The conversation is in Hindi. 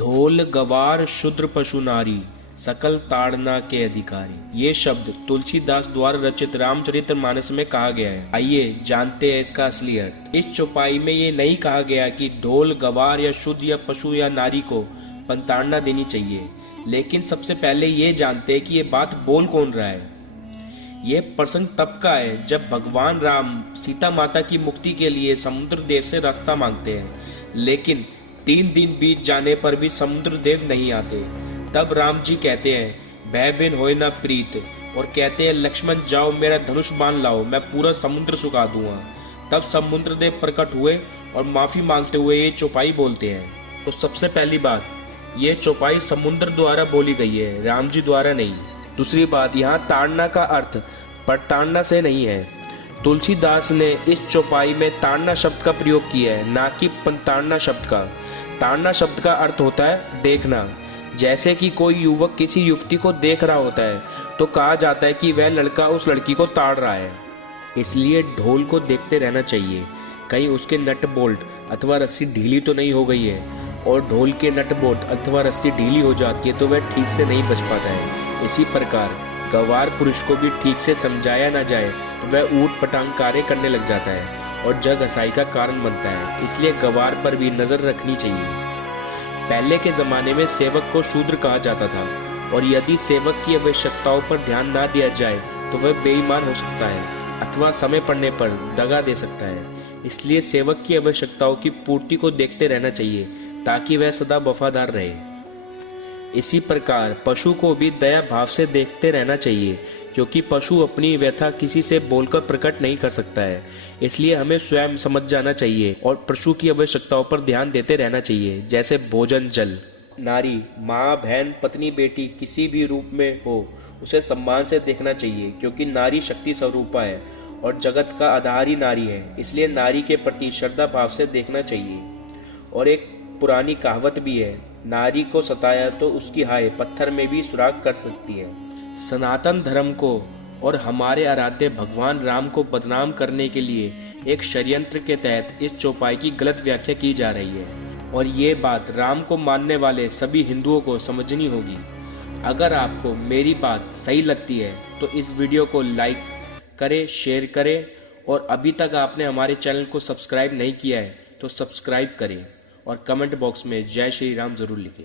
ढोल गवार शूद्र पशु नारी सकल ताड़ना के अधिकारी। ये शब्द तुलसीदास द्वारा रचित रामचरितमानस में कहा गया है। आइए जानते हैं इसका असली अर्थ। इस चौपाई में ये नहीं कहा गया कि ढोल गवार या शुद्ध या पशु या नारी को पंताड़ना देनी चाहिए, लेकिन सबसे पहले ये जानते हैं कि ये बात बोल कौन रहा है। ये प्रसंग तब का है जब भगवान राम सीता माता की मुक्ति के लिए समुद्र देव से रास्ता मांगते हैं, लेकिन 3 दिन बीत जाने पर भी समुद्र देव नहीं आते। तब राम जी कहते हैं भय बिन होए ना प्रीत, और कहते हैं लक्ष्मण जाओ मेरा धनुष बाण लाओ, मैं पूरा समुद्र सुखा दूंगा। तब समुद्र देव प्रकट हुए और माफी मांगते हुए ये चौपाई बोलते हैं। तो सबसे पहली बात, ये चौपाई समुद्र द्वारा बोली गई है, राम जी द्वारा नहीं। दूसरी बात, यहाँ ताड़ना का अर्थ प्रताड़ना से नहीं है। तुलसीदास ने इस चौपाई में ताड़ना शब्द का प्रयोग किया है, ना कि पंताड़ना शब्द का। ताड़ना शब्द का अर्थ होता है देखना। जैसे कि कोई युवक किसी युवती को देख रहा होता है तो कहा जाता है कि वह लड़का उस लड़की को ताड़ रहा है। इसलिए ढोल को देखते रहना चाहिए, कहीं उसके नट बोल्ट अथवा रस्सी ढीली तो नहीं हो गई है। और ढोल के नट बोल्ट अथवा रस्सी ढीली हो जाती है तो वह ठीक से नहीं बज पाता है। इसी प्रकार गवार पुरुष को भी ठीक से समझाया न जाए तो वह ऊट पटांग कार्य करने लग जाता है और जग हसाई का कारण बनता है। इसलिए गवार पर भी नजर रखनी चाहिए। पहले के जमाने में सेवक को शूद्र कहा जाता था, और यदि सेवक की आवश्यकताओं पर ध्यान ना दिया जाए तो वह बेईमान हो सकता है अथवा समय पड़ने पर दगा दे सकता है। इसलिए सेवक की आवश्यकताओं की पूर्ति को देखते रहना चाहिए ताकि वह सदा वफादार रहे। इसी प्रकार पशु को भी दया भाव से देखते रहना चाहिए, क्योंकि पशु अपनी व्यथा किसी से बोलकर प्रकट नहीं कर सकता है। इसलिए हमें स्वयं समझ जाना चाहिए और पशु की आवश्यकताओं पर ध्यान देते रहना चाहिए, जैसे भोजन, जल। नारी, माँ, बहन, पत्नी, बेटी किसी भी रूप में हो, उसे सम्मान से देखना चाहिए, क्योंकि नारी शक्ति स्वरूपा है और जगत का आधार ही नारी है। इसलिए नारी के प्रति श्रद्धा भाव से देखना चाहिए। और एक पुरानी कहावत भी है, नारी को सताया तो उसकी हाय पत्थर में भी सुराग कर सकती है। सनातन धर्म को और हमारे आराध्य भगवान राम को बदनाम करने के लिए एक षड्यंत्र के तहत इस चौपाई की गलत व्याख्या की जा रही है, और ये बात राम को मानने वाले सभी हिंदुओं को समझनी होगी। अगर आपको मेरी बात सही लगती है तो इस वीडियो को लाइक करें, शेयर करें, और अभी तक आपने हमारे चैनल को सब्सक्राइब नहीं किया है तो सब्सक्राइब करें, और कमेंट बॉक्स में जय श्री राम जरूर लिखें।